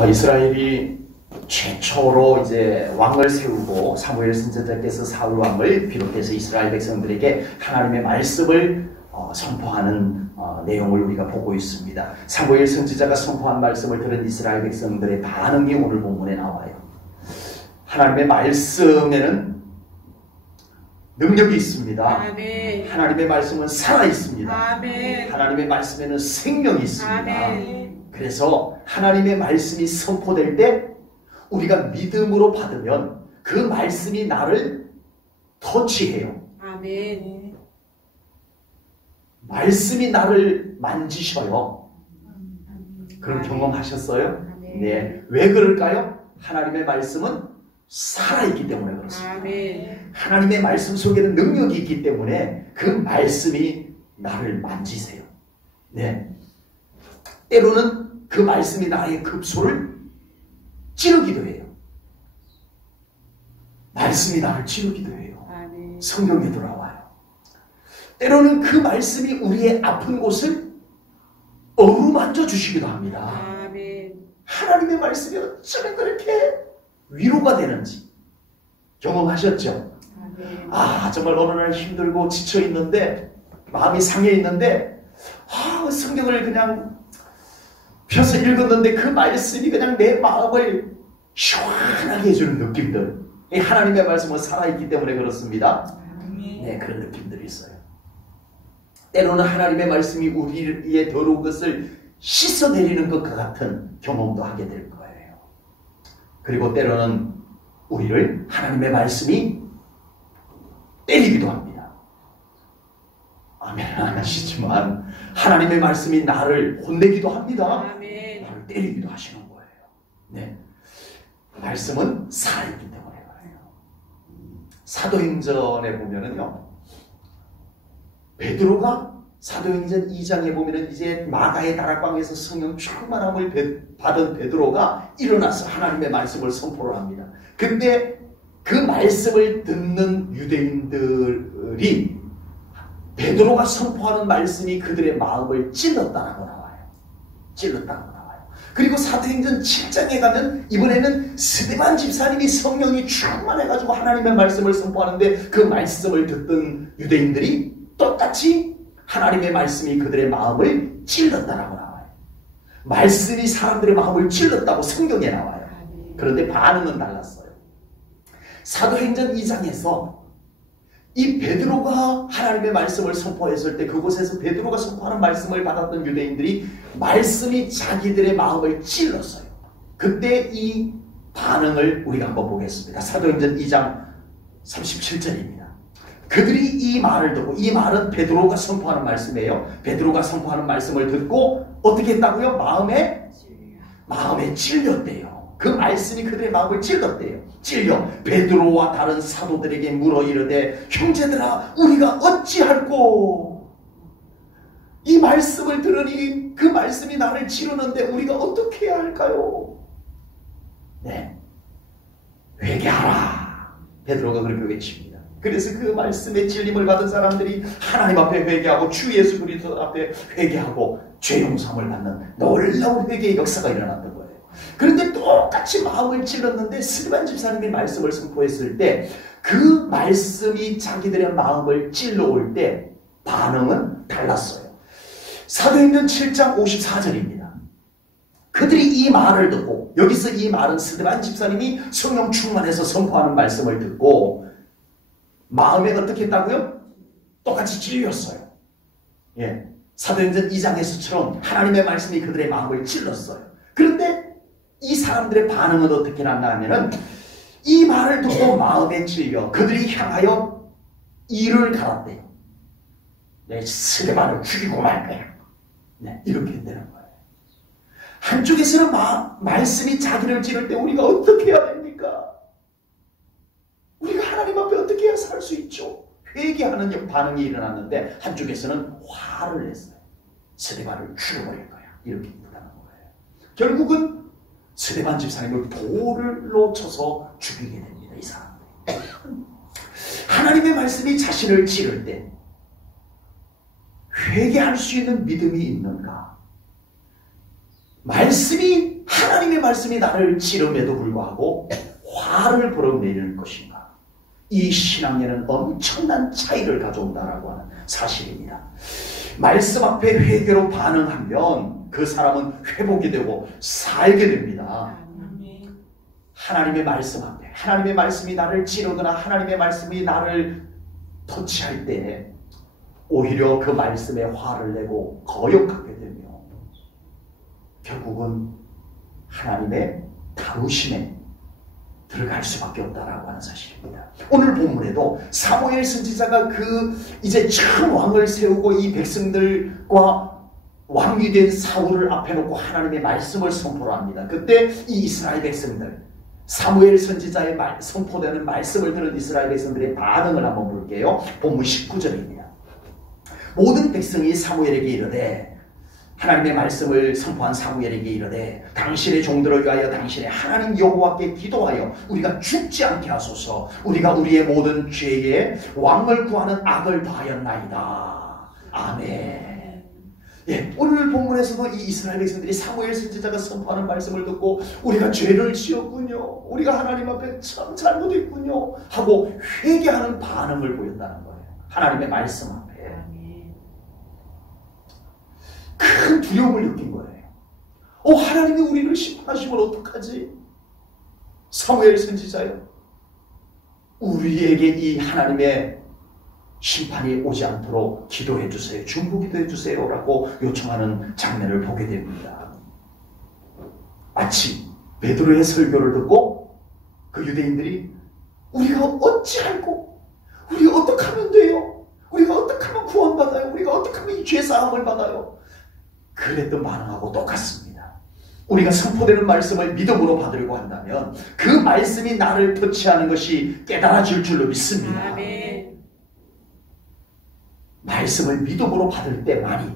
이스라엘이 최초로 이제 왕을 세우고 사무엘 선지자께서 사울 왕을 비롯해서 이스라엘 백성들에게 하나님의 말씀을 선포하는 내용을 우리가 보고 있습니다. 사무엘 선지자가 선포한 말씀을 들은 이스라엘 백성들의 반응이 오늘 본문에 나와요. 하나님의 말씀에는 능력이 있습니다. 아멘. 하나님의 말씀은 살아 있습니다. 아멘. 하나님의 말씀에는 생명이 있습니다. 아멘. 그래서 하나님의 말씀이 선포될 때 우리가 믿음으로 받으면 그 말씀이 나를 터치해요. 아멘. 말씀이 나를 만지셔요. 그런 경험하셨어요? 네. 왜 그럴까요? 하나님의 말씀은 살아있기 때문에 그렇습니다. 아멘. 하나님의 말씀 속에는 능력이 있기 때문에 그 말씀이 나를 만지세요. 네. 때로는 그 말씀이 나의 급소를 찌르기도 해요. 말씀이 나를 찌르기도 해요. 아멘. 성경에 돌아와요. 때로는 그 말씀이 우리의 아픈 곳을 어루만져 주시기도 합니다. 아멘. 하나님의 말씀이 어쩌면 그렇게 위로가 되는지 경험하셨죠? 아멘. 정말 어느 날 힘들고 지쳐 있는데 마음이 상해 있는데 성경을 그냥 펴서 읽었는데 그 말씀이 그냥 내 마음을 시원하게 해주는 느낌들. 하나님의 말씀은 살아있기 때문에 그렇습니다. 네, 그런 느낌들이 있어요. 때로는 하나님의 말씀이 우리의 더러운 것을 씻어내리는 것과 같은 경험도 하게 될 거예요. 그리고 때로는 우리를 하나님의 말씀이 때리기도 합니다. 아멘 안 하시지만 하나님의 말씀이 나를 혼내기도 합니다. 아멘. 나를 때리기도 하시는 거예요. 네, 말씀은 살아있기 때문에 그래요. 사도행전에 보면은요, 베드로가 사도행전 2장에 보면은 이제 마가의 다락방에서 성령 충만함을 받은 베드로가 일어나서 하나님의 말씀을 선포를 합니다. 근데 그 말씀을 듣는 유대인들이 베드로가 선포하는 말씀이 그들의 마음을 찔렀다라고 나와요. 찔렀다고 나와요. 그리고 사도행전 7장에 가면 이번에는 스데반 집사님이 성령이 충만해가지고 하나님의 말씀을 선포하는데 그 말씀을 듣던 유대인들이 똑같이 하나님의 말씀이 그들의 마음을 찔렀다라고 나와요. 말씀이 사람들의 마음을 찔렀다고 성경에 나와요. 그런데 반응은 달랐어요. 사도행전 2장에서 이 베드로가 하나님의 말씀을 선포했을 때 그곳에서 베드로가 선포하는 말씀을 받았던 유대인들이 말씀이 자기들의 마음을 찔렀어요. 그때 이 반응을 우리가 한번 보겠습니다. 사도행전 2장 37절입니다. 그들이 이 말을 듣고, 이 말은 베드로가 선포하는 말씀이에요. 베드로가 선포하는 말씀을 듣고 어떻게 했다고요? 마음에 찔렸대요. 그 말씀이 그들의 마음을 찔렀대요. 찔려 베드로와 다른 사도들에게 물어 이르되 형제들아 우리가 어찌할꼬? 이 말씀을 들으니 그 말씀이 나를 찌르는데 우리가 어떻게 해야 할까요? 네, 회개하라. 베드로가 그렇게 외칩니다. 그래서 그 말씀에 찔림을 받은 사람들이 하나님 앞에 회개하고 주 예수 그리스도 앞에 회개하고 죄 용서함을 받는 놀라운 회개의 역사가 일어났던 거예요. 그런데 똑같이 마음을 찔렀는데 스데반 집사님이 말씀을 선포했을 때 그 말씀이 자기들의 마음을 찔러올 때 반응은 달랐어요. 사도행전 7장 54절입니다. 그들이 이 말을 듣고, 여기서 이 말은 스데반 집사님이 성령 충만해서 선포하는 말씀을 듣고 마음에 어떻게 했다고요? 똑같이 찔렸어요. 예, 사도행전 2장에서처럼 하나님의 말씀이 그들의 마음을 찔렀어요. 그런데 이 사람들의 반응은 어떻게 났냐면은 이 말을 듣고 마음에 찔려 그들이 향하여 이를 갈았대요. 내 스데반을 죽이고 말 거야. 네, 이렇게 되는 거예요. 한쪽에서는 말씀이 자기를 찌를 때 우리가 어떻게 해야 됩니까? 우리가 하나님 앞에 어떻게 해야 살 수 있죠? 회개하는 반응이 일어났는데 한쪽에서는 화를 냈어요. 스데반을 죽여버릴 거야. 이렇게 부르는 거예요. 결국은 스데반 집사님을 돌로 쳐서 죽이게 됩니다. 이 사람들이. 하나님의 말씀이 자신을 찌를 때 회개할 수 있는 믿음이 있는가? 말씀이 하나님의 말씀이 나를 찌름에도 불구하고 화를 불어내릴 것인가? 이 신앙에는 엄청난 차이를 가져온다라고 하는 사실입니다. 말씀 앞에 회개로 반응하면 그 사람은 회복이 되고 살게 됩니다. 아멘. 하나님의 말씀 앞에 하나님의 말씀이 나를 찌르거나 하나님의 말씀이 나를 터치할 때 오히려 그 말씀에 화를 내고 거역하게 되며 결국은 하나님의 다루심에 들어갈 수밖에 없다라고 하는 사실입니다. 오늘 본문에도 사무엘 선지자가 이제 처음 왕을 세우고 이 백성들과 왕이 된 사울을 앞에 놓고 하나님의 말씀을 선포를 합니다. 그때 이 이스라엘 백성들, 사무엘 선지자의 선포되는 말씀을 들은 이스라엘 백성들의 반응을 한번 볼게요. 본문 19절입니다. 모든 백성이 사무엘에게 이르되, 하나님의 말씀을 선포한 사무엘에게 이르되, 당신의 종들을 위하여 당신의 하나님 여호와께 기도하여 우리가 죽지 않게 하소서. 우리가 우리의 모든 죄에 왕을 구하는 악을 다하였나이다. 아멘. 예, 오늘 본문에서도 이 이스라엘 백성들이 사무엘 선지자가 선포하는 말씀을 듣고 우리가 죄를 지었군요, 우리가 하나님 앞에 참 잘못했군요 하고 회개하는 반응을 보였다는 거예요. 하나님의 말씀 앞에 큰 두려움을 느낀 거예요. 하나님이 우리를 심판하시면 어떡하지? 사무엘 선지자요, 우리에게 이 하나님의 심판이 오지 않도록 기도해 주세요, 중보기도해 주세요 라고 요청하는 장면을 보게 됩니다. 마치 베드로의 설교를 듣고 그 유대인들이 우리가 어찌할꼬, 우리가 어떻게 하면 돼요, 우리가 어떻게 하면 구원받아요, 우리가 어떻게 하면 이 죄사함을 받아요, 그랬던 반응하고 똑같습니다. 우리가 선포되는 말씀을 믿음으로 받으려고 한다면 그 말씀이 나를 터치하는 것이 깨달아질 줄로 믿습니다. 아멘. 말씀을 믿음으로 받을 때만이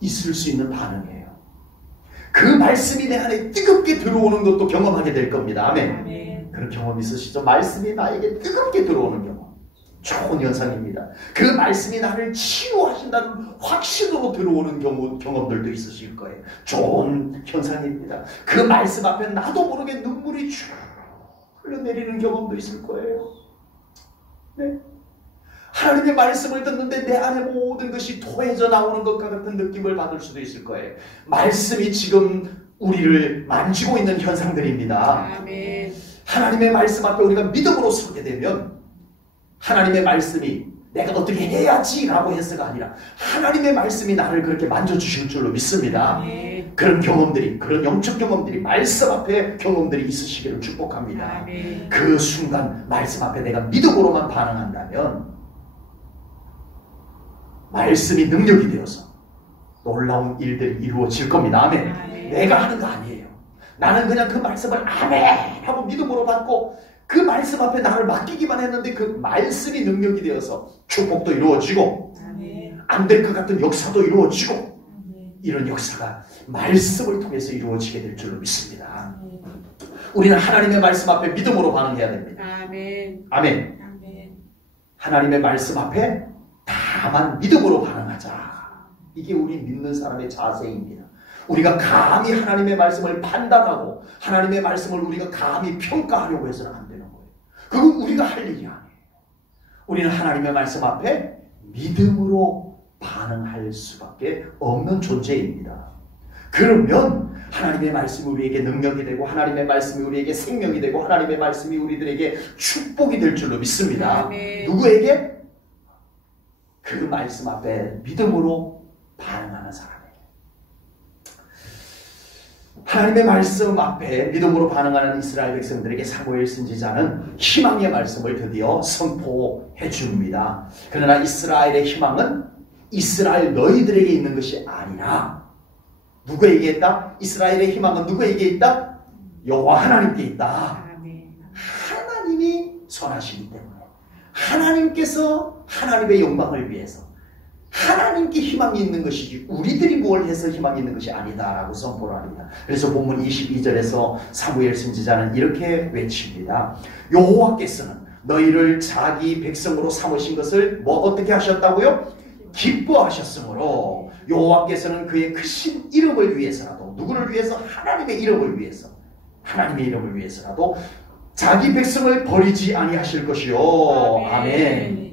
있을 수 있는 반응이에요. 그 말씀이 내 안에 뜨겁게 들어오는 것도 경험하게 될 겁니다. 아멘. 아멘. 그런 경험 있으시죠? 말씀이 나에게 뜨겁게 들어오는 경험. 좋은 현상입니다. 그 말씀이 나를 치유하신다는 확신으로 들어오는 경험들도 있으실 거예요. 좋은 현상입니다. 그 말씀 앞에 나도 모르게 눈물이 쭉 흘러내리는 경험도 있을 거예요. 네. 하나님의 말씀을 듣는데 내 안에 모든 것이 토해져 나오는 것과 같은 느낌을 받을 수도 있을 거예요. 말씀이 지금 우리를 만지고 있는 현상들입니다. 아멘. 하나님의 말씀 앞에 우리가 믿음으로 서게 되면 하나님의 말씀이 내가 어떻게 해야지 라고 해서가 아니라 하나님의 말씀이 나를 그렇게 만져주실 줄로 믿습니다. 아멘. 그런 경험들이, 그런 영적 경험들이, 말씀 앞에 경험들이 있으시기를 축복합니다. 아멘. 그 순간 말씀 앞에 내가 믿음으로만 반응한다면 말씀이 능력이 되어서 놀라운 일들이 이루어질 겁니다. 아멘. 아멘. 내가 하는 거 아니에요. 나는 그냥 그 말씀을 아멘 하고 믿음으로 받고 그 말씀 앞에 나를 맡기기만 했는데 그 말씀이 능력이 되어서 축복도 이루어지고 안 될 것 같은 역사도 이루어지고 이런 역사가 말씀을 통해서 이루어지게 될 줄로 믿습니다. 우리는 하나님의 말씀 앞에 믿음으로 반응해야 됩니다. 아멘. 아멘. 아멘. 하나님의 말씀 앞에 다만 믿음으로 반응하자. 이게 우리 믿는 사람의 자세입니다. 우리가 감히 하나님의 말씀을 판단하고 하나님의 말씀을 우리가 감히 평가하려고 해서는 안 되는 거예요. 그건 우리가 할 일이 아니에요. 우리는 하나님의 말씀 앞에 믿음으로 반응할 수밖에 없는 존재입니다. 그러면 하나님의 말씀이 우리에게 능력이 되고 하나님의 말씀이 우리에게 생명이 되고 하나님의 말씀이 우리들에게 축복이 될 줄로 믿습니다. 아멘. 누구에게? 그 말씀 앞에 믿음으로 반응하는 사람에게. 하나님의 말씀 앞에 믿음으로 반응하는 이스라엘 백성들에게 사무엘 선지자는 희망의 말씀을 드디어 선포해 줍니다. 그러나 이스라엘의 희망은 이스라엘 너희들에게 있는 것이 아니라 누구에게 있다? 이스라엘의 희망은 누구에게 있다? 여호와 하나님께 있다. 아멘. 하나님이 선하시기 때문에 하나님께서 하나님의 영광을 위해서 하나님께 희망이 있는 것이지 우리들이 뭘 해서 희망이 있는 것이 아니다라고 선포를 합니다. 그래서 본문 22절에서 사무엘 선지자는 이렇게 외칩니다. 여호와께서는 너희를 자기 백성으로 삼으신 것을 어떻게 하셨다고요? 기뻐하셨으므로 여호와께서는 그의 크신 이름을 위해서라도, 누구를 위해서? 하나님의 이름을 위해서, 하나님의 이름을 위해서라도 자기 백성을 버리지 아니하실 것이요. 아멘.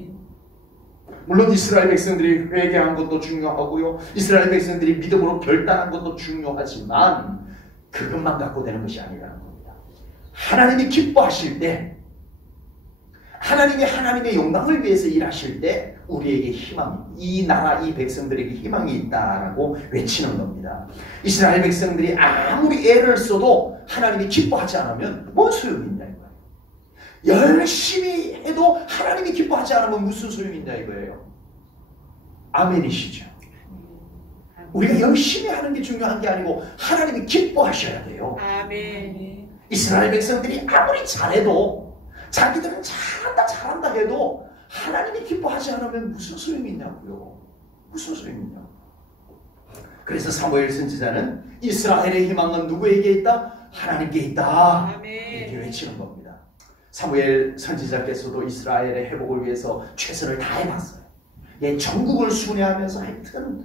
물론 이스라엘 백성들이 회개한 것도 중요하고요, 이스라엘 백성들이 믿음으로 결단한 것도 중요하지만 그것만 갖고 되는 것이 아니라는 겁니다. 하나님이 기뻐하실 때, 하나님이 하나님의 영광을 위해서 일하실 때 우리에게 희망이, 이 나라 이 백성들에게 희망이 있다라고 외치는 겁니다. 이스라엘 백성들이 아무리 애를 써도 하나님이 기뻐하지 않으면 뭔 소용이 있냐 이거예요. 열심히 해도 하나님이 기뻐하지 않으면 무슨 소용이 있냐 이거예요. 아멘이시죠? 우리가 열심히 하는 게 중요한 게 아니고 하나님이 기뻐하셔야 돼요. 아멘. 이스라엘 백성들이 아무리 잘해도, 자기들은 잘한다 해도 하나님이 기뻐하지 않으면 무슨 소용이 있냐고요. 무슨 소용이 있냐고. 그래서 사무엘 선지자는 이스라엘의 희망은 누구에게 있다? 하나님께 있다. 아멘. 이렇게 외치는 겁니다. 사무엘 선지자께서도 이스라엘의 회복을 위해서 최선을 다해봤어요. 예, 전국을 순회하면서 하여튼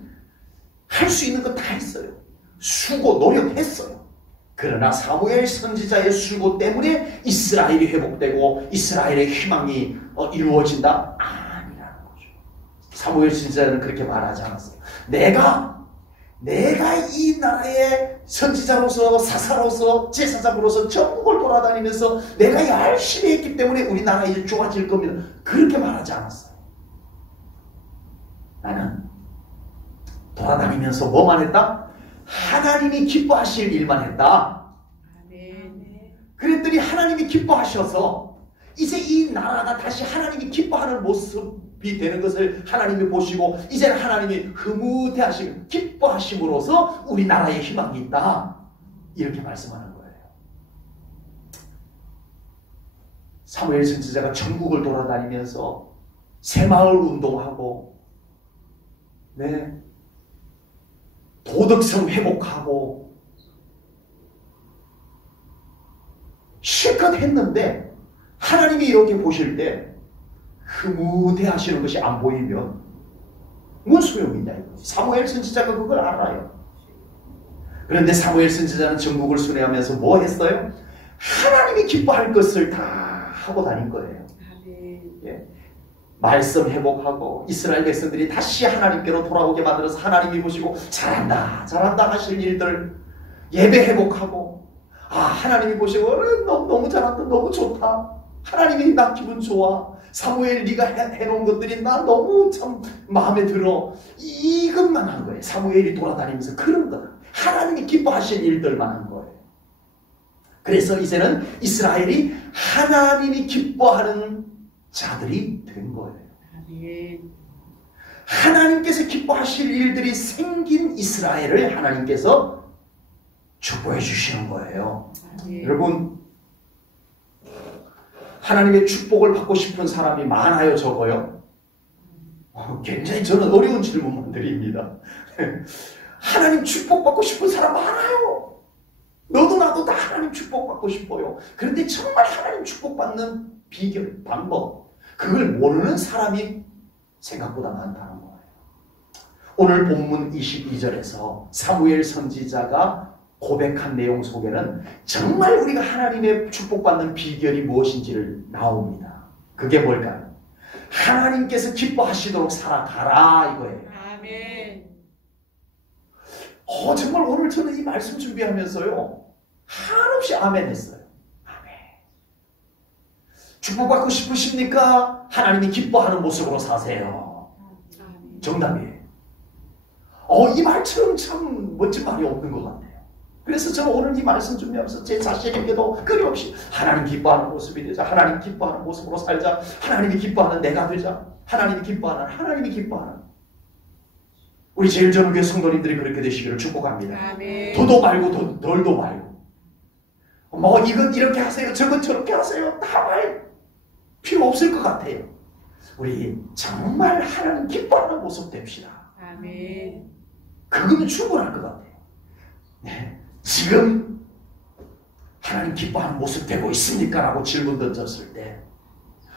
할 수 있는 거 다 했어요. 수고, 노력했어요. 그러나 사무엘 선지자의 수고 때문에 이스라엘이 회복되고 이스라엘의 희망이 이루어진다? 아니라는 거죠. 사무엘 선지자는 그렇게 말하지 않았어요. 내가 이 나라의 선지자로서, 사사로서, 제사장으로서 전국을 돌아다니면서 내가 열심히 했기 때문에 우리나라 이제 좋아질 겁니다. 그렇게 말하지 않았어요. 나는 돌아다니면서 뭐만 했다? 하나님이 기뻐하실 일만 했다. 아멘. 그랬더니 하나님이 기뻐하셔서 이제 이 나라가 다시 하나님이 기뻐하는 모습이 되는 것을 하나님이 보시고 이제는 하나님이 흐뭇해하시고 기뻐하심으로써 우리나라에 희망이 있다. 이렇게 말씀하는 거예요. 사무엘 선지자가 전국을 돌아다니면서 새마을 운동하고, 네, 도덕성 회복하고 실컷 했는데 하나님이 이렇게 보실 때 흐뭇해 하시는 것이 안 보이면 뭔 소용이 있냐 이거지. 사무엘 선지자가 그걸 알아요. 그런데 사무엘 선지자는 전국을 순회하면서 뭐 했어요? 하나님이 기뻐할 것을 다 하고 다닌 거예요. 아멘. 예. 말씀 회복하고 이스라엘 백성들이 다시 하나님께로 돌아오게 만들어서 하나님이 보시고 잘한다 하실 일들, 예배 회복하고, 하나님이 보시고 너무 잘한다, 너무 좋다, 하나님이 나 기분 좋아, 사무엘 네가 해놓은 것들이 나 너무 참 마음에 들어, 이것만 한 거예요. 사무엘이 돌아다니면서 그런 거, 하나님이 기뻐하실 일들만 한 거예요. 그래서 이제는 이스라엘이 하나님이 기뻐하는 자들이 된 거예요. 아멘. 하나님께서 기뻐하실 일들이 생긴 이스라엘을 하나님께서 축복해 주시는 거예요. 아멘. 여러분, 하나님의 축복을 받고 싶은 사람이 많아요, 적어요? 굉장히 저는 어려운 질문만 드립니다. 하나님 축복받고 싶은 사람 많아요. 너도 나도 다 하나님 축복받고 싶어요. 그런데 정말 하나님 축복받는 비결, 방법, 그걸 모르는 사람이 생각보다 많다는 거예요. 오늘 본문 22절에서 사무엘 선지자가 고백한 내용 속에는 정말 우리가 하나님의 축복받는 비결이 무엇인지를 나옵니다. 그게 뭘까요? 하나님께서 기뻐하시도록 살아가라 이거예요. 아멘. 정말 오늘 저는 이 말씀 준비하면서요, 한없이 아멘 했어요. 아멘. 축복받고 싶으십니까? 하나님이 기뻐하는 모습으로 사세요. 아멘. 정답이에요. 이 말처럼 참 멋진 말이 없는 것 같아요. 그래서 저는 오늘 이 말씀 준비하면서 제 자신에게도 끊임없이 하나님 기뻐하는 모습이 되자, 하나님 기뻐하는 모습으로 살자, 하나님이 기뻐하는 내가 되자, 하나님이 기뻐하는 우리 제일 전후교회 성도님들이 그렇게 되시기를 축복합니다. 아멘. 더도 말고 덜도 말고, 뭐 이건 이렇게 하세요, 저건 저렇게 하세요, 다 말 필요 없을 것 같아요. 우리 정말 하나님 기뻐하는 모습 됩시다. 아멘. 그거면 충분할 것 같아요. 네. 지금 하나님 기뻐하는 모습 되고 있습니까? 라고 질문 던졌을 때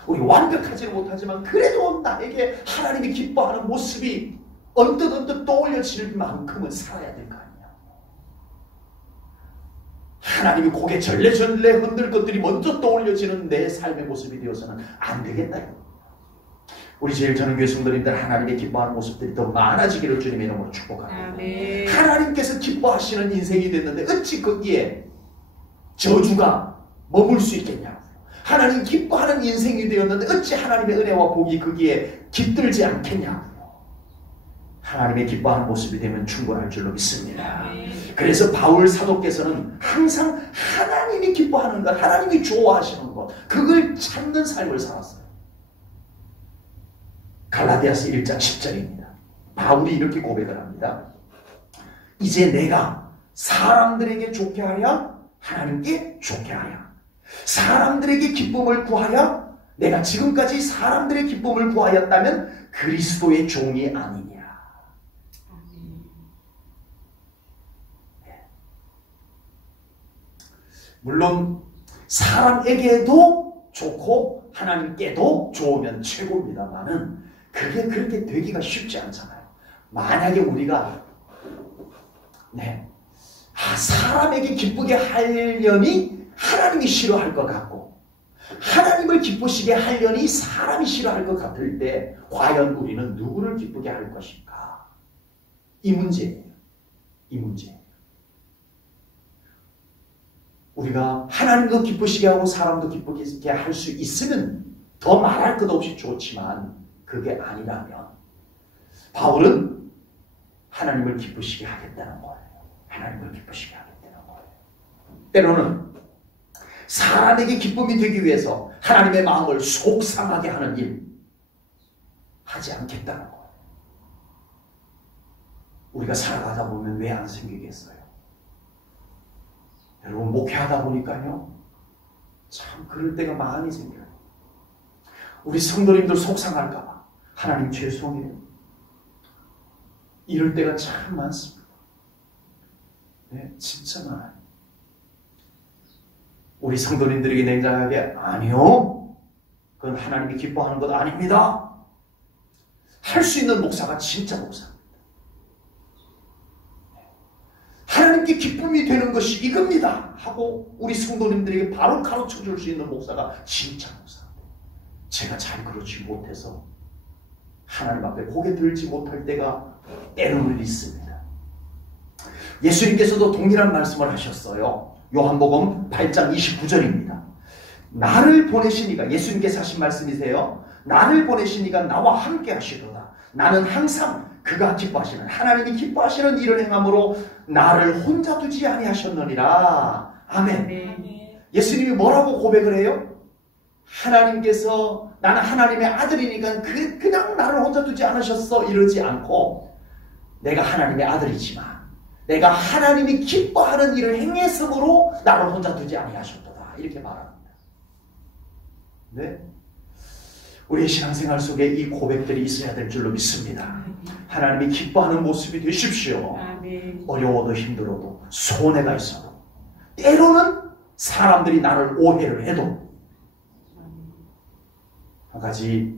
우리 완벽하지는 못하지만 그래도 나에게 하나님이 기뻐하는 모습이 언뜻 떠올려질 만큼은 살아야 될 거 아니야. 하나님이 고개 절레절레 흔들 것들이 먼저 떠올려지는 내 삶의 모습이 되어서는 안 되겠다. 우리 제일 저는 교수님들 하나님의 기뻐하는 모습들이 더 많아지기를 주님의 이름으로 축복합니다. 아멘. 하나님께서 기뻐하시는 인생이 됐는데 어찌 거기에 저주가 머물 수 있겠냐고. 하나님 기뻐하는 인생이 되었는데 어찌 하나님의 은혜와 복이 거기에 깃들지 않겠냐고. 하나님의 기뻐하는 모습이 되면 충분할 줄로 믿습니다. 그래서 바울 사도께서는 항상 하나님이 기뻐하는 것, 하나님이 좋아하시는 것, 그걸 찾는 삶을 살았어요. 갈라디아서 1장 10절입니다. 바울이 이렇게 고백을 합니다. 이제 내가 사람들에게 좋게 하랴 하나님께 좋게 하랴, 사람들에게 기쁨을 구하랴 내가 지금까지 사람들의 기쁨을 구하였다면 그리스도의 종이 아니냐. 물론 사람에게도 좋고 하나님께도 좋으면 최고입니다만은 그게 그렇게 되기가 쉽지 않잖아요. 만약에 우리가 사람에게 기쁘게 하려니 하나님이 싫어할 것 같고 하나님을 기쁘시게 하려니 사람이 싫어할 것 같을 때 과연 우리는 누구를 기쁘게 할 것인가? 이 문제예요. 이 문제. 우리가 하나님도 기쁘시게 하고 사람도 기쁘게 할 수 있으면 더 말할 것 없이 좋지만 그게 아니라면 바울은 하나님을 기쁘시게 하겠다는 거예요. 하나님을 기쁘시게 하겠다는 거예요. 때로는 사람에게 기쁨이 되기 위해서 하나님의 마음을 속상하게 하는 일 하지 않겠다는 거예요. 우리가 살아가다 보면 왜 안 생기겠어요? 여러분 목회하다 보니까요 참 그럴 때가 많이 생겨요. 우리 성도님들 속상할까 봐 하나님 죄송해요. 이럴 때가 참 많습니다. 네, 진짜 많아요. 우리 성도님들에게 냉정하게 아니요, 그건 하나님이 기뻐하는 것 아닙니다. 할 수 있는 목사가 진짜 목사입니다. 하나님께 기쁨이 되는 것이 이겁니다 하고 우리 성도님들에게 바로 가르쳐 줄 수 있는 목사가 진짜 목사입니다. 제가 잘 그렇지 못해서 하나님 앞에 고개 들지 못할 때가 때로는 있습니다. 예수님께서도 동일한 말씀을 하셨어요. 요한복음 8장 29절입니다. 나를 보내시니가, 예수님께서 하신 말씀이세요. 나를 보내시니가 나와 함께 하시도다. 나는 항상 그가 기뻐하시는, 하나님이 기뻐하시는 일을 행함으로 나를 혼자 두지 아니하셨느니라. 아멘. 예수님이 뭐라고 고백을 해요? 하나님께서 나는 하나님의 아들이니까 그냥 나를 혼자 두지 않으셨어 이러지 않고, 내가 하나님의 아들이지만 내가 하나님이 기뻐하는 일을 행했으므로 나를 혼자 두지 아니하셨도다 이렇게 말합니다. 네? 우리의 신앙생활 속에 이 고백들이 있어야 될 줄로 믿습니다. 하나님이 기뻐하는 모습이 되십시오. 어려워도 힘들어도 손해가 있어도 때로는 사람들이 나를 오해를 해도 한 가지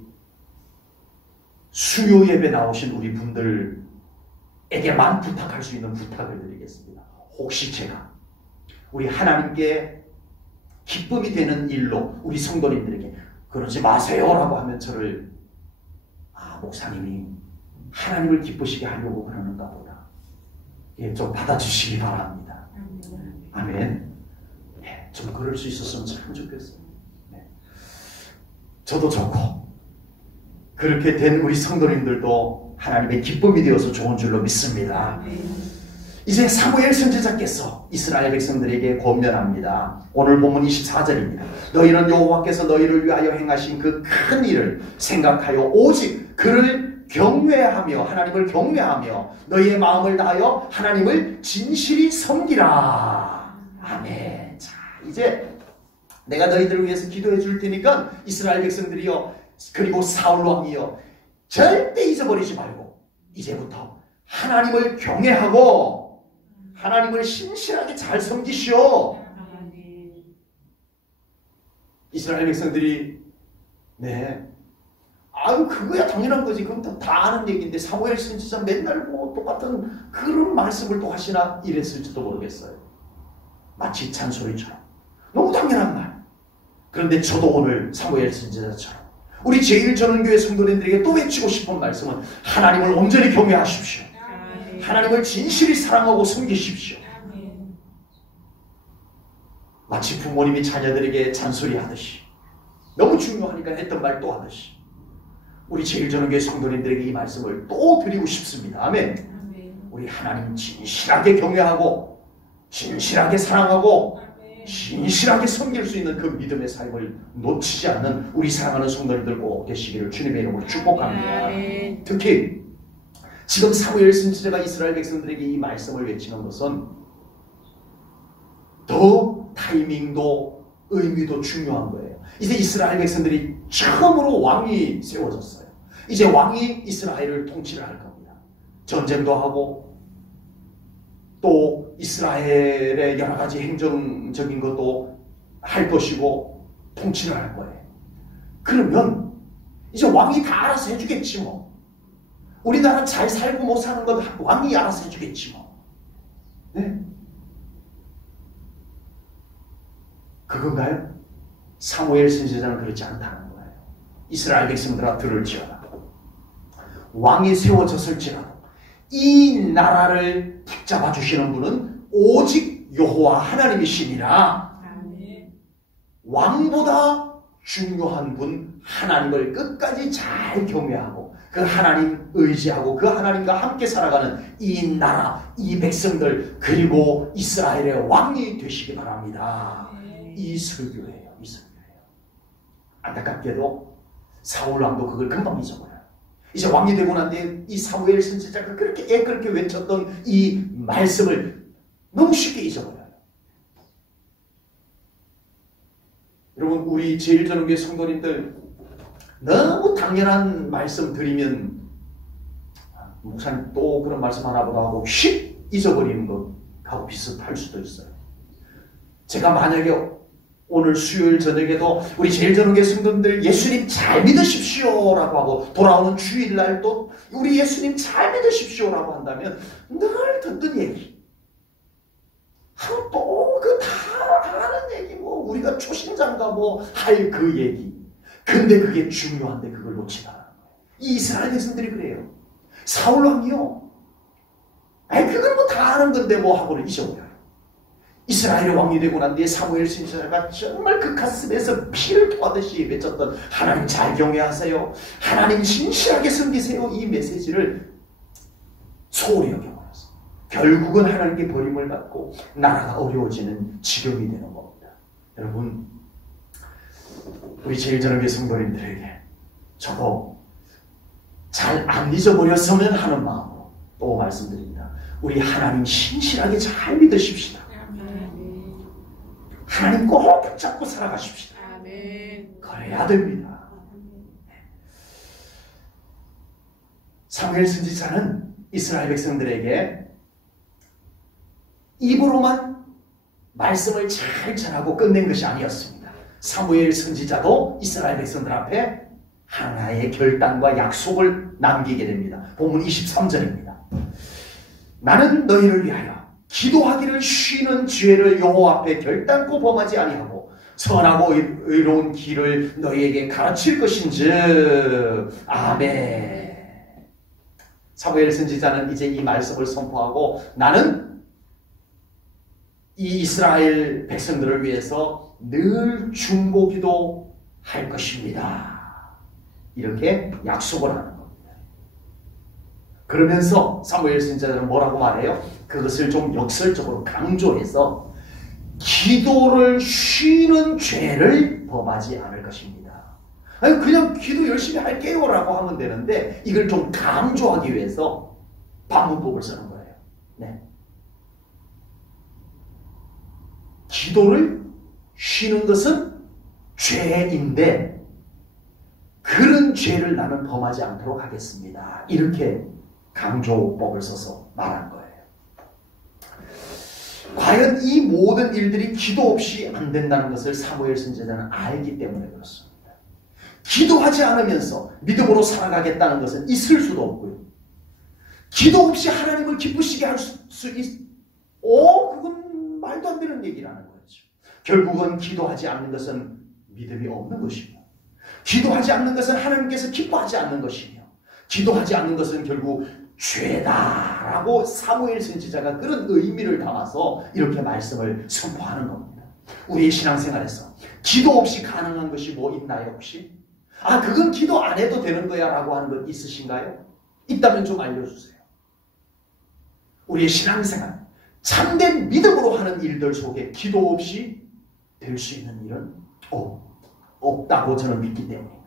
수요 예배 나오신 우리 분들에게만 부탁할 수 있는 부탁을 드리겠습니다. 혹시 제가 우리 하나님께 기쁨이 되는 일로 우리 성도님들에게 그러지 마세요라고 하면 저를 목사님이 하나님을 기쁘시게 하려고 그러는가 보다, 좀 받아주시기 바랍니다. 아멘. 네, 좀 그럴 수 있었으면 참 좋겠어요. 네. 저도 좋고 그렇게 된 우리 성도님들도 하나님의 기쁨이 되어서 좋은 줄로 믿습니다. 이제 사무엘 선지자께서 이스라엘 백성들에게 권면합니다. 오늘 본문 24절입니다. 너희는 여호와께서 너희를 위하여 행하신 그 큰 일을 생각하여 오직 그를 경외하며, 하나님을 경외하며 너희의 마음을 다하여 하나님을 진실이 섬기라. 아멘. 자, 이제 내가 너희들을 위해서 기도해 줄 테니까 이스라엘 백성들이여, 그리고 사울 왕이여, 절대 잊어버리지 말고 이제부터 하나님을 경외하고 하나님을 신실하게 잘 섬기시오. 이스라엘 백성들이 아유 그거야 당연한 거지. 그건 다 아는 얘기인데 사무엘 선지자 맨날 뭐 똑같은 그런 말씀을 또 하시나 이랬을지도 모르겠어요. 마치 잔소리처럼 너무 당연한 말. 그런데 저도 오늘 사무엘 선지자처럼 우리 제1전원교회 성도님들에게 또 외치고 싶은 말씀은 하나님을 온전히 경외하십시오. 하나님을 진실히 사랑하고 섬기십시오. 마치 부모님이 자녀들에게 잔소리하듯이 너무 중요하니까 했던 말 또 하듯이 우리 제1전원교회 성도님들에게 이 말씀을 또 드리고 싶습니다. 아멘. 우리 하나님 진실하게 경외하고 진실하게 사랑하고 진실하게 섬길 수 있는 그 믿음의 삶을 놓치지 않는 우리 사랑하는 성도님들 꼭 되시기를 주님의 이름으로 축복합니다. 특히 지금 사무엘 선지자가 이스라엘 백성들에게 이 말씀을 외치는 것은 더 타이밍도 의미도 중요한 거예요. 이제 이스라엘 백성들이 처음으로 왕이 세워졌어요. 이제 왕이 이스라엘을 통치를 할 겁니다. 전쟁도 하고 또 이스라엘의 여러 가지 행정적인 것도 할 것이고 통치를 할 거예요. 그러면 이제 왕이 다 알아서 해주겠지 뭐. 우리나라 잘 살고 못 사는 건 왕이 알아서 해주겠지 뭐. 네? 그건가요? 사무엘 선지자는 그렇지 않다는 거예요. 이스라엘 백성들아 들을지어다. 왕이 세워졌을지라도 이 나라를 붙잡아 주시는 분은 오직 여호와 하나님이시니라. 왕보다 중요한 분 하나님을 끝까지 잘 경외하고 그 하나님 의지하고 그 하나님과 함께 살아가는 이 나라, 이 백성들 그리고 이스라엘의 왕이 되시기 바랍니다. 이 설교예요. 이 설교예요. 안타깝게도 사울 왕도 그걸 금방 잊어버려요. 이제 왕이 되고 난 뒤에 이 사무엘 선지자가 그렇게 외쳤던 이 말씀을 너무 쉽게 잊어버려요. 여러분 우리 제1전원교회 성도님들 너무 당연한 말씀 드리면 목사님 또 그런 말씀 하나보다 하고 휙 잊어버리는 것하고 비슷할 수도 있어요. 제가 만약에 오늘 수요일 저녁에도 우리 제1전원교회 성도님들 예수님 잘 믿으십시오 라고 하고 돌아오는 주일날 또 우리 예수님 잘 믿으십시오 라고 한다면 늘 듣던 얘기 또 그 다 아는 얘기 뭐 우리가 초신자인가 뭐 할 그 얘기. 근데 그게 중요한데 그걸 놓치다라는 거예요. 이 이스라엘 백성들이 그래요. 사울 왕이요. 그건 뭐 다 아는 건데 뭐 하고는 잊어버려요. 이스라엘의 왕이 되고 난 뒤에 사무엘 선지자가 정말 그 가슴에서 피를 토하듯이 외쳤던 하나님 잘 경외하세요. 하나님 진실하게 섬기세요. 이 메시지를 소홀히 여겨버렸어요. 결국은 하나님께 버림을 받고 나라가 어려워지는 지경이 되는 겁니다. 여러분 우리 제1전원교회 성도님들에게 저도 잘 안 잊어버렸으면 하는 마음으로 또 말씀드립니다. 우리 하나님 신실하게 잘 믿으십시다. 하나님 꼭 붙잡고 살아가십시다. 그래야 됩니다. 사무엘 선지자는 이스라엘 백성들에게 입으로만 말씀을 잘 전하고 끝낸 것이 아니었습니다. 사무엘 선지자도 이스라엘 백성들 앞에 하나의 결단과 약속을 남기게 됩니다. 본문 23절입니다. 나는 너희를 위하여 기도하기를 쉬는 죄를 여호와 앞에 결단코 범하지 아니하고 선하고 의로운 길을 너희에게 가르칠 것인즉 아멘. 사무엘 선지자는 이제 이 말씀을 선포하고 나는 이 이스라엘 백성들을 위해서 늘 중보기도 할 것입니다. 이렇게 약속을 하는 겁니다. 그러면서 사무엘 선지자는 뭐라고 말해요? 그것을 좀 역설적으로 강조해서 기도를 쉬는 죄를 범하지 않을 것입니다. 아니 그냥 기도 열심히 할게요 라고 하면 되는데 이걸 좀 강조하기 위해서 반문법을 쓰는 거예요. 네. 기도를 쉬는 것은 죄인데 그런 죄를 나는 범하지 않도록 하겠습니다. 이렇게 강조법을 써서 말한 거예요. 과연 이 모든 일들이 기도 없이 안 된다는 것을 사무엘 선지자는 알기 때문에 그렇습니다. 기도하지 않으면서 믿음으로 살아가겠다는 것은 있을 수도 없고요. 기도 없이 하나님을 기쁘시게 할 수 그건 말도 안 되는 얘기라는 거죠. 결국은 기도하지 않는 것은 믿음이 없는 것이며, 기도하지 않는 것은 하나님께서 기뻐하지 않는 것이며, 기도하지 않는 것은 결국 죄다라고 사무엘 선지자가 그런 의미를 담아서 이렇게 말씀을 선포하는 겁니다. 우리의 신앙생활에서 기도 없이 가능한 것이 뭐 있나요 혹시? 그건 기도 안 해도 되는 거야 라고 하는 것 있으신가요? 있다면 좀 알려주세요. 우리의 신앙생활, 참된 믿음으로 하는 일들 속에 기도 없이 될 수 있는 일은 없다고 저는 믿기 때문입니다.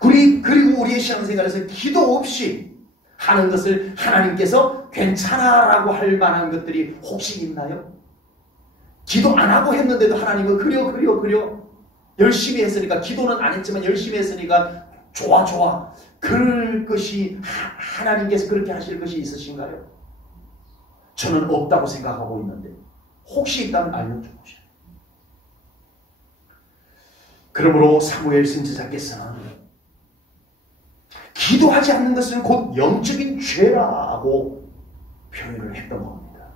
그리고 우리의 신앙생활에서 기도 없이 하는 것을 하나님께서 괜찮아라고 할 만한 것들이 혹시 있나요? 기도 안 하고 했는데도 하나님은 그려 열심히 했으니까, 기도는 안 했지만 열심히 했으니까 좋아 그럴 것이 하나님께서 그렇게 하실 것이 있으신가요? 저는 없다고 생각하고 있는데 혹시 있다면 알려주십시오. 그러므로 사무엘 선지자께서는 기도하지 않는 것은 곧 영적인 죄라고 표현을 했던 겁니다.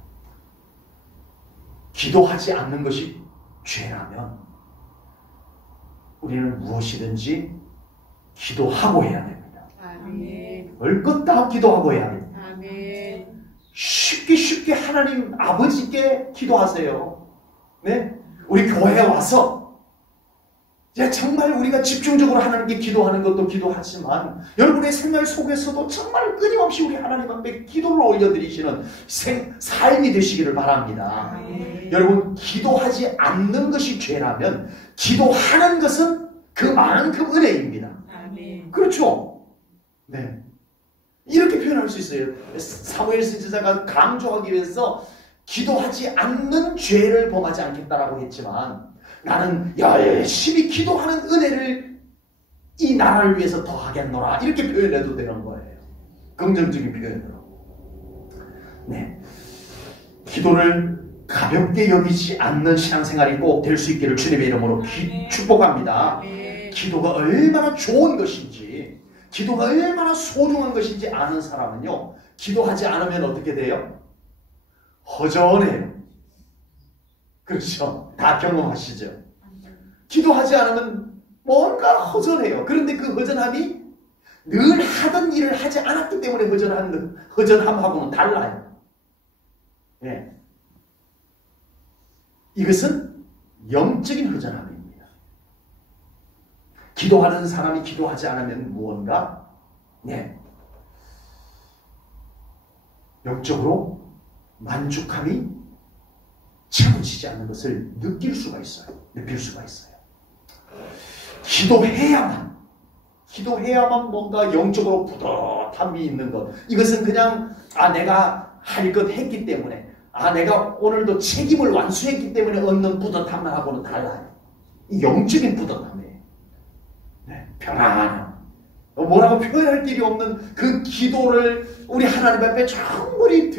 기도하지 않는 것이 죄라면 우리는 무엇이든지 기도하고 해야 됩니다. 아멘. 얼것 다 기도하고 해야 됩니다. 아멘. 쉽게 하나님 아버지께 기도하세요. 네? 우리 교회에 와서 정말 우리가 집중적으로 하나님께 기도하는 것도 기도하지만 여러분의 생활 속에서도 정말 끊임없이 우리 하나님 앞에 기도를 올려드리시는 삶이 되시기를 바랍니다. 아멘. 여러분, 기도하지 않는 것이 죄라면 기도하는 것은 그만큼 은혜입니다. 아멘. 그렇죠? 네. 이렇게 표현할 수 있어요. 사무엘 선지자가 강조하기 위해서 기도하지 않는 죄를 범하지 않겠다라고 했지만, 나는 열심히 기도하는 은혜를 이 나라를 위해서 더하겠노라, 이렇게 표현해도 되는 거예요. 긍정적인 표현으로. 네. 기도를 가볍게 여기지 않는 신앙생활이 꼭 될 수 있기를 주님의 이름으로 축복합니다. 기도가 얼마나 좋은 것인지, 기도가 얼마나 소중한 것인지 아는 사람은요, 기도하지 않으면 어떻게 돼요? 허전해요. 그렇죠? 다 경험하시죠? 기도하지 않으면 뭔가 허전해요. 그런데 그 허전함이 늘 하던 일을 하지 않았기 때문에 허전함하고는 달라요. 네. 이것은 영적인 허전함입니다. 기도하는 사람이 기도하지 않으면 무언가 영적으로 만족함이 채워지지 않는 것을 느낄 수가 있어요. 기도해야만 뭔가 영적으로 뿌듯함이 있는 것. 이것은 그냥 내가 할 것 했기 때문에, 내가 오늘도 책임을 완수했기 때문에 얻는 뿌듯함하고는 달라요. 이 영적인 뿌듯함이에요. 네, 평안함. 뭐라고 표현할 길이 없는 그 기도를 우리 하나님 앞에 충분히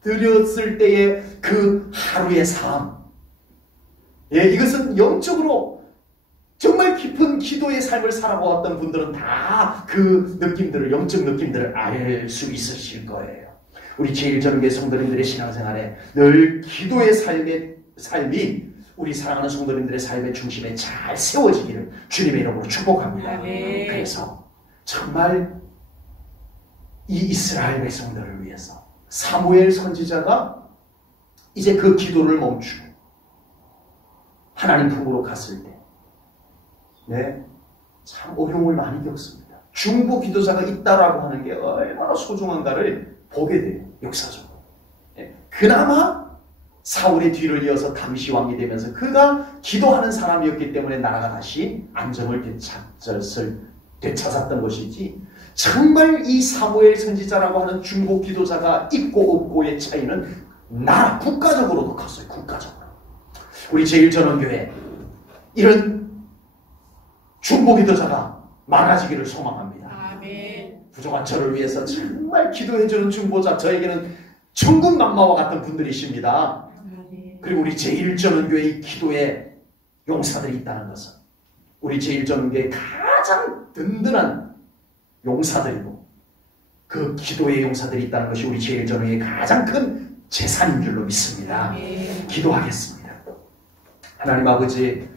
드렸을 때의 그 하루의 삶. 이것은 영적으로 정말 깊은 기도의 삶을 살아보았던 분들은 다 그 느낌들을, 영적 느낌들을 알 수 있으실 거예요. 우리 제1전교회 성도님들의 신앙생활에 늘 기도의 삶이 우리 사랑하는 성도님들의 삶의 중심에 잘 세워지기를 주님의 이름으로 축복합니다. 그래서 정말 이 이스라엘 백성들을 위해서 사무엘 선지자가 이제 그 기도를 멈추고 하나님 품으로 갔을 때, 참 어려움을 많이 겪습니다. 중보 기도자가 있다라고 하는 게 얼마나 소중한가를 보게 돼요. 역사적으로. 그나마 사울의 뒤를 이어서 다윗이 왕이 되면서 그가 기도하는 사람이었기 때문에 나라가 다시 안정을 되찾았던 것이지, 정말 이 사무엘 선지자라고 하는 중보 기도자가 있고 없고의 차이는 국가적으로도 컸어요. 국가적으로. 우리 제1전원교회 이런 중보 기도자가 많아지기를 소망합니다. 아멘. 부족한 저를 위해서 정말 기도해주는 중보자, 저에게는 천군만마와 같은 분들이십니다. 그리고 우리 제1전원교회의 기도에 용사들이 있다는 것은 우리 제1전교의 가장 든든한 용사들이고 그 기도의 용사들이 있다는 것이 우리 제1전교의 가장 큰 재산인 줄로 믿습니다. 기도하겠습니다. 하나님 아버지,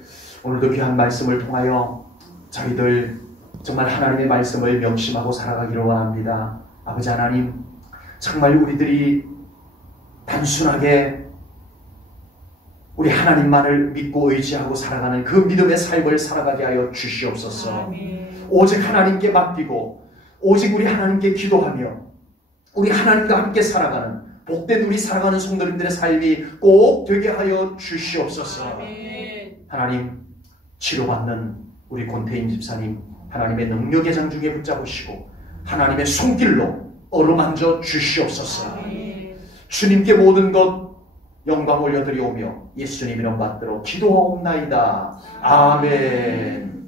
오늘도 귀한 말씀을 통하여 저희들 정말 하나님의 말씀을 명심하고 살아가기를 원합니다. 아버지 하나님, 정말 우리들이 단순하게 우리 하나님만을 믿고 의지하고 살아가는 그 믿음의 삶을 살아가게 하여 주시옵소서. 오직 하나님께 맡기고 오직 우리 하나님께 기도하며 우리 하나님과 함께 살아가는 복된 우리 살아가는 성도님들의 삶이 꼭 되게 하여 주시옵소서. 하나님, 치료받는 우리 권태인 집사님 하나님의 능력의 장중에 붙잡으시고 하나님의 손길로 어루만져 주시옵소서. 주님께 모든 것 영광 올려드리오며 예수님 이름 받들어 기도하옵나이다. 아멘.